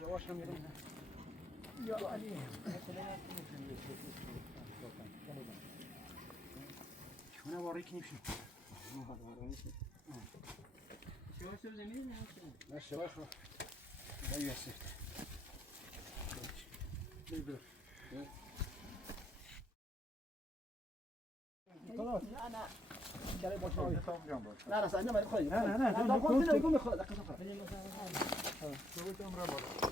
یواش هم میرم یا علی شونه واری کنیم شو شواش رو زمین نه شواش رو باید سفت ببر خلاص نه کاری باشه نه نه نه خواهی نه نه نه نه خواهی نه گم خواهی دقیقا خواهی شوید امرا بالا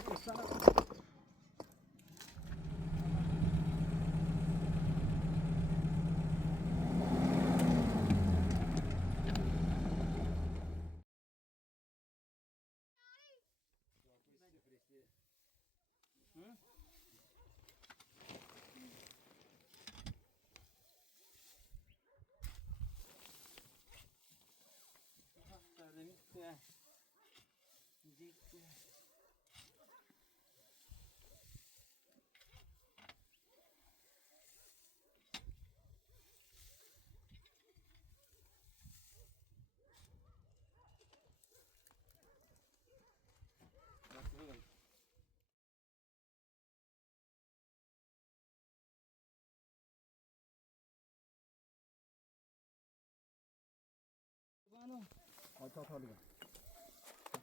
تا تا لیگا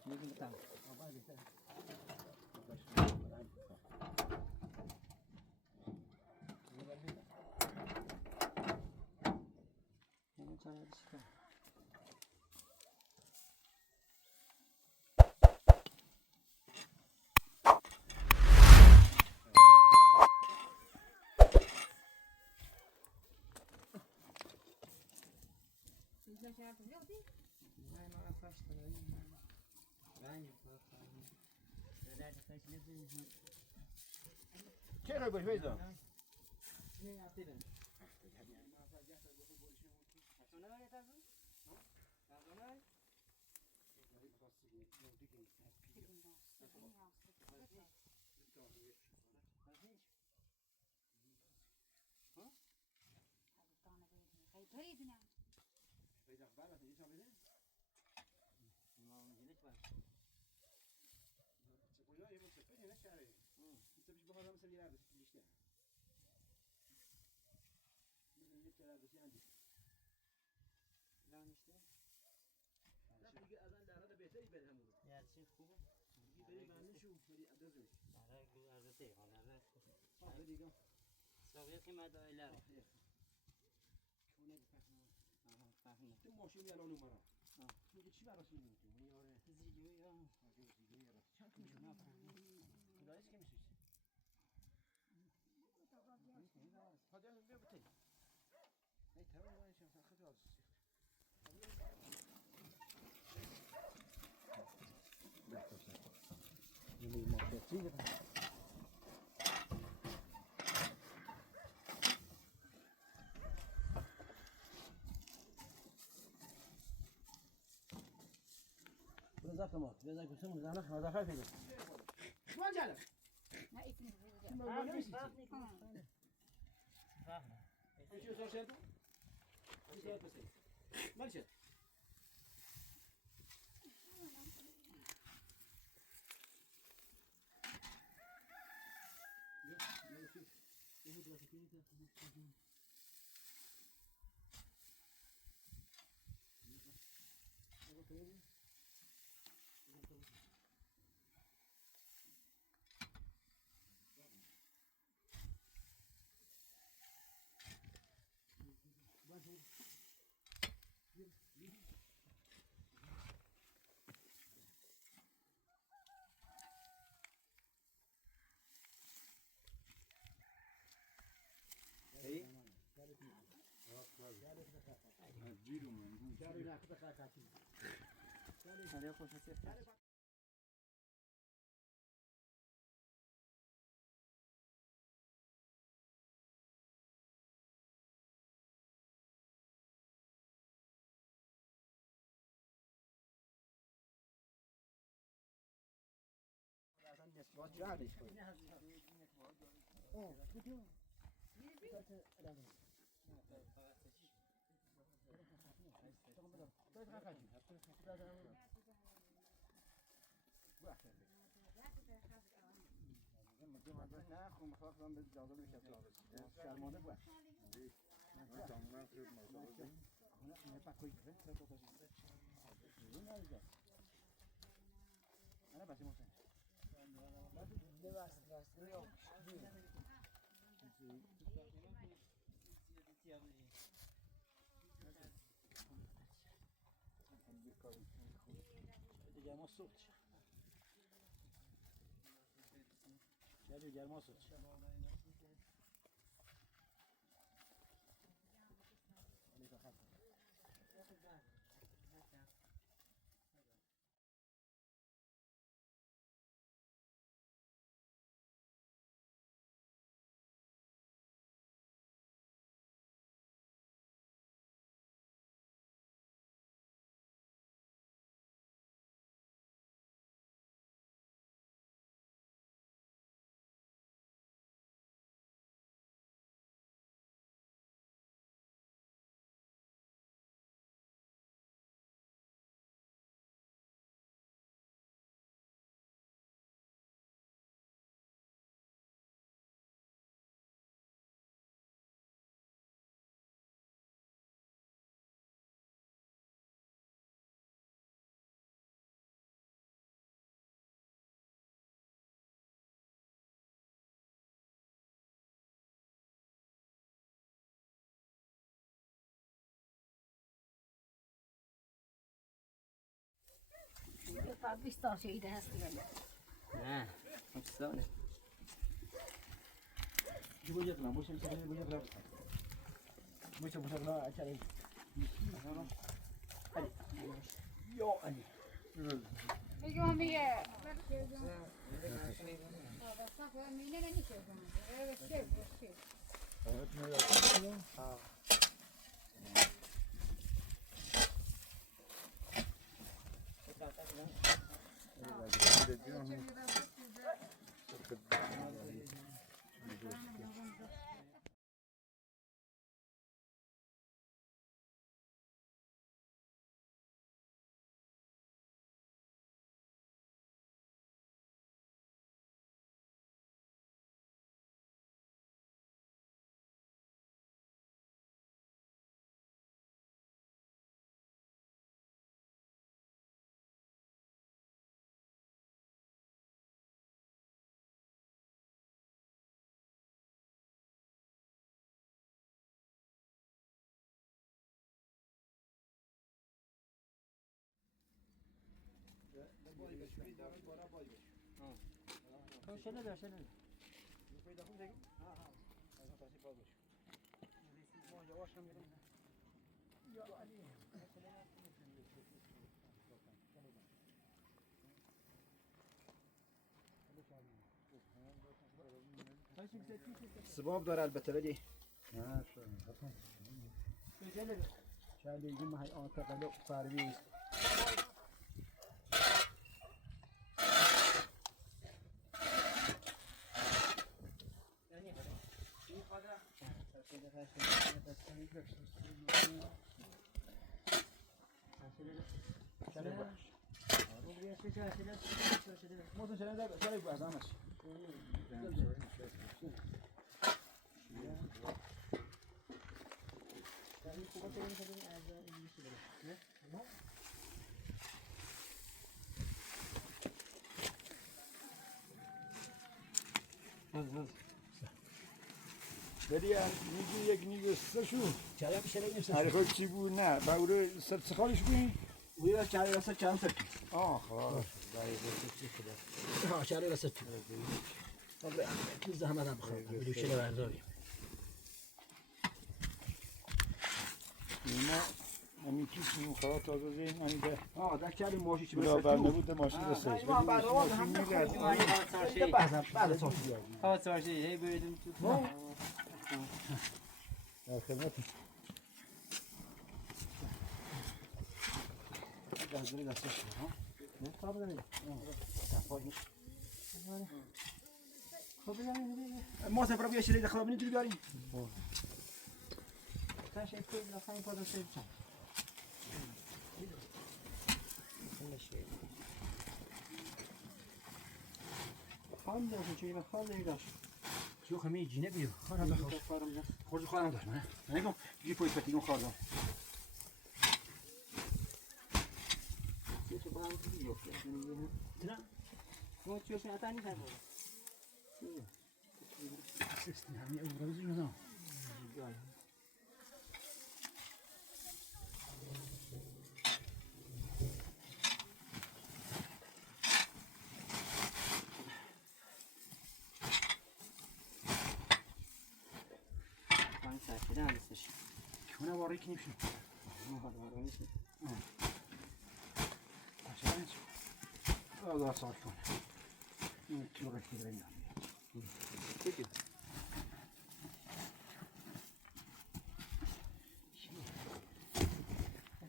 چیزی بتام آبای بیشتر چه رو باش ویزا نه اصلا ماشین الان اومد. میگه چی براش میگی؟ میاره زیگویی یا زیگویی را. چند میشه نفهمم. خدایش که میشه. حاضر بیا بتی. نه تمام وای شما خیلی از سیخ. یه ماشین بالظبط ما لازم يكون زعنا هذا خايف يقول شو جالك ما يكون فاهم شو صار شنو ايش صار بس مالشت نه خب می‌خواستم به جاده بکشم شرمانده بود نه تمام شد ماشاءالله نه پاکوی نه انا بس محسن دیگه ما صوت دیگه ما صوت بیست شهیده هستی نه مستانه جيبوا يطلع مش مسوي يبغى يطلع مش مسوي عشان يو علي بيجوا مية شنو شنو سباب داره البته ولی نه شاید دیگه ما هی آن تقلو سرویس موسم شنو ده شاي بعدامش بریا میگی یک نیگه سشو چای هم شنو نمیشه هر خود چی بود نه با او سر خالش بین ویا چای واسه چند تا خلاص چای واسه تو طب کی زحمت هم بخوام ویدیو شده برداریم اینا همین کیسو خلاص تازه زین من ده ده چای ماشی چی بلا بر نبود ماشین دستش ما بعد هم میگه بعد صافی ها سارشی هی بریدیم تو در خدمت جذبی دستش ها نه تا بزنید خب بزنید ما سفر بیا شری داخل ببینید تو بیاریم تا شی تو لفظ پادر شی چند خان داشت چی خان داشت شو خمی جینه بیو خورم بخور خورد خورم داشت نه نگم جی پوی پتینو خوردم چه باهم بیو نه ما چه پیاده نیست سیستم همین روزی نه ساعتی هستش کنه واری کنی شو نیست عشان هذا صار كون كيلو كده يعني چه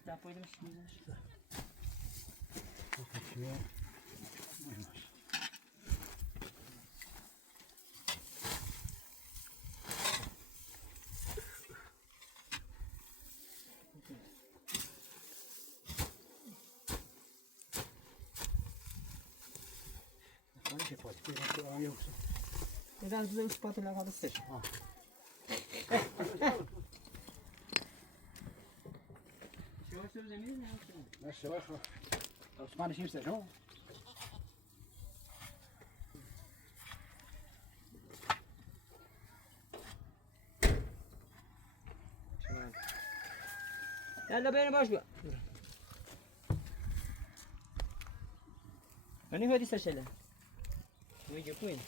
تا پویدم میذاش اوكي Neden bize üst patına kadar seç. Şöyle zemin mi yapsın? ماشي واخا عثمان شي شنو Gel de beni boş ver. Hani hadi seçelim. Bu yapayım.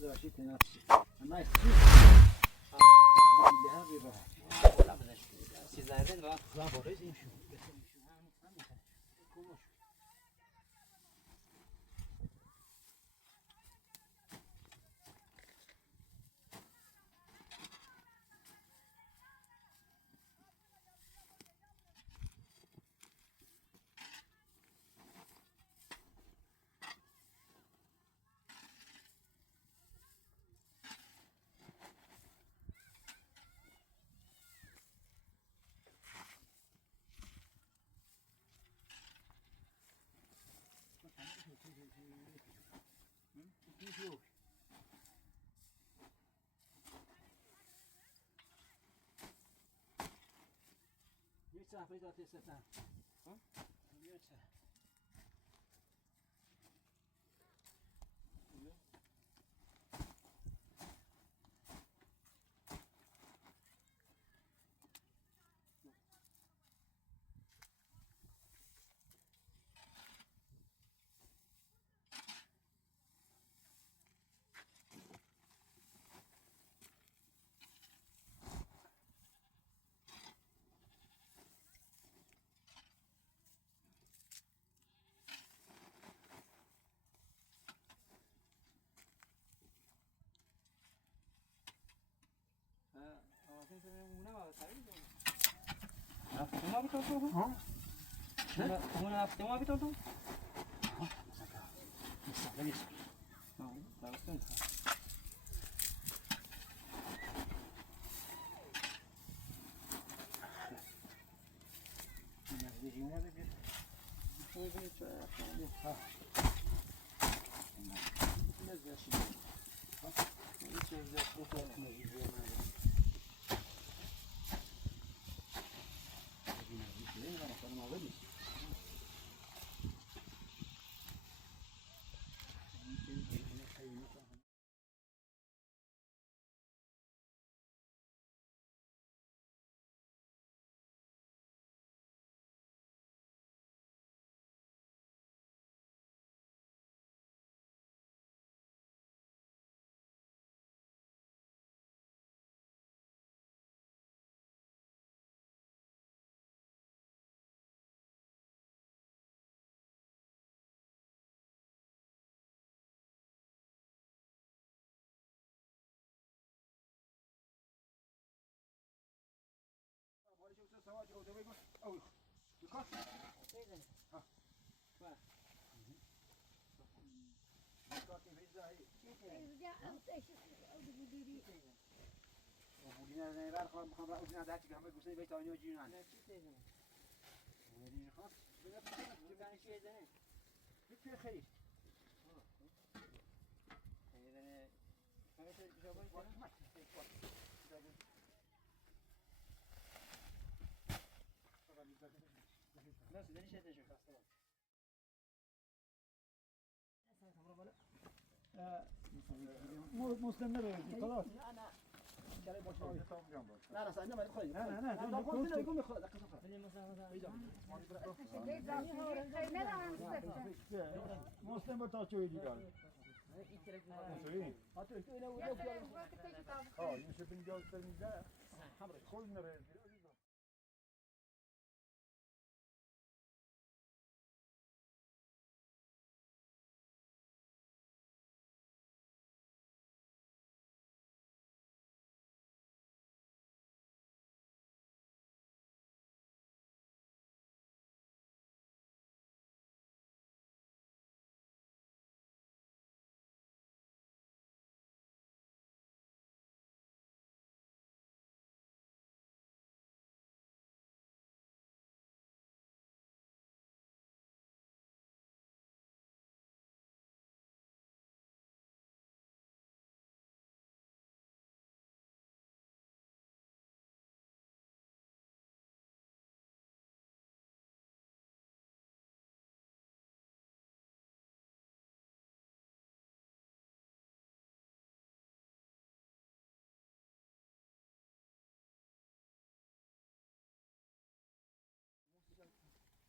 زاشي تنافسي انا يستي اللي هذه بقى Ola bize sizlerden var. لا بوريز يمشي يتسع في ذات الستان يتسع Hafta mı bitirdin? ها Bunu hafta mı bitirdin? مستقبل Tamam, tamam. أو يكات وبولينا زين بعد خلاص بخمر أودينا دهتي كم بقول سيد بيت أونيو جيران ونريد خلاص كان شيء زين بكل خير يعني كانت جوابي كنا بس ده شيء تشوف أصلا مسلم نبي خلاص أنا شاري بوشاوي تام جنب لا لا سأنا ما يدخل لا لا قلت له يقوم يخرج دقيقة مسلم بتاعي دیگر یوسف بن جاز برمیده خود نره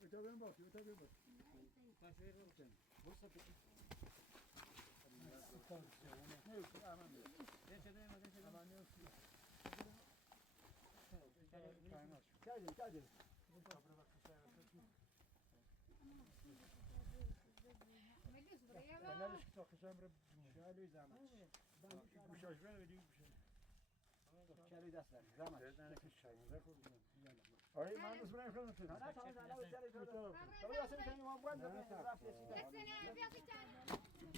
Ötebem bak, ötebem bak. شالوي دستر زمان Ay, ben de buraya kadar tuttum.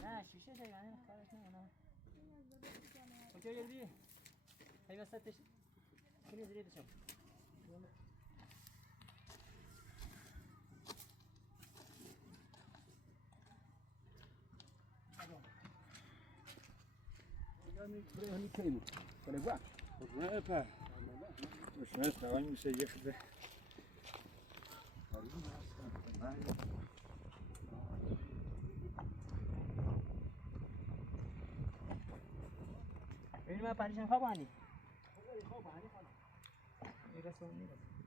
لا شيشه زي يعني خلاص انا قلت له يربي هي بس تش كل يدري تشوف يعني بريه اللي كيمو ولا بقى Hoppa. Dus net, nou moet je zeggen. این ما پریشان خواب آنی این رسول نیست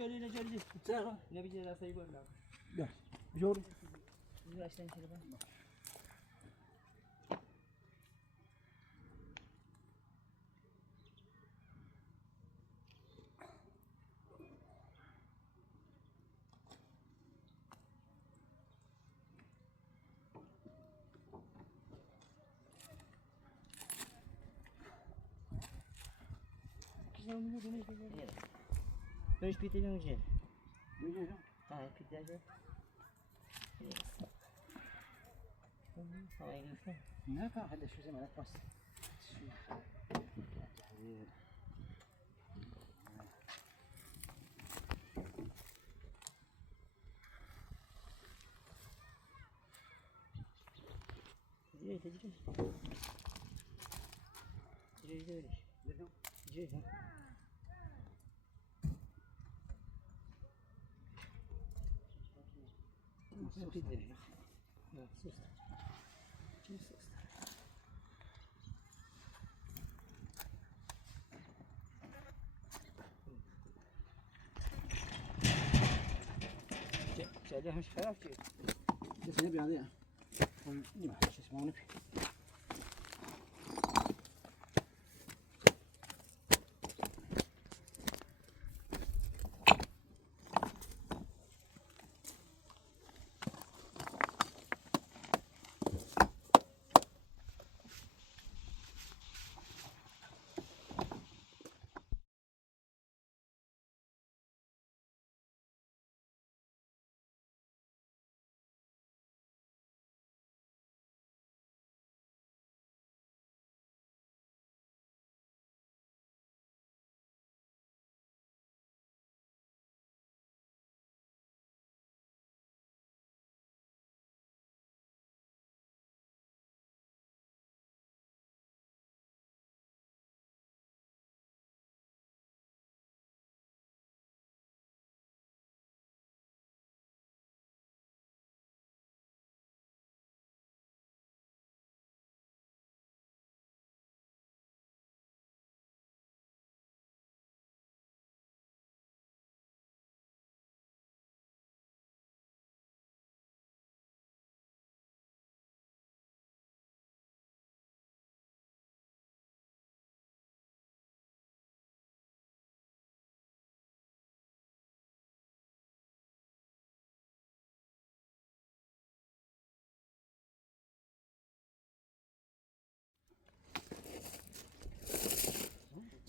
جوری چرا نبیشه دسته ای بالا ده جور داشتن چرا با Dois pitas de um gelo. Ah, é pita de... Olha isso. نه تا هلا شو زي ما لك بس Direita, direita. Direita, direita. Direita. Não pedi. Não, susto. Que susto. جاي مش خلاص شيء. بس نبي هذا نبي شو اسمه نبي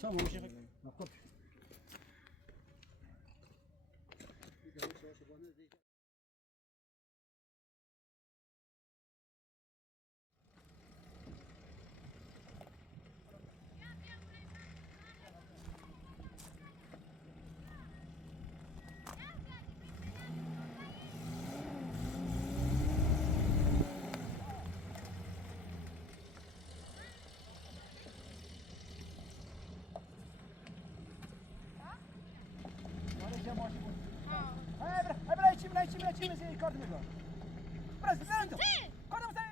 Sağ ol. Nakop. ابرا ابرا چی من چی من چی من کارت میکنم. برو برو تو. کارت میکنم.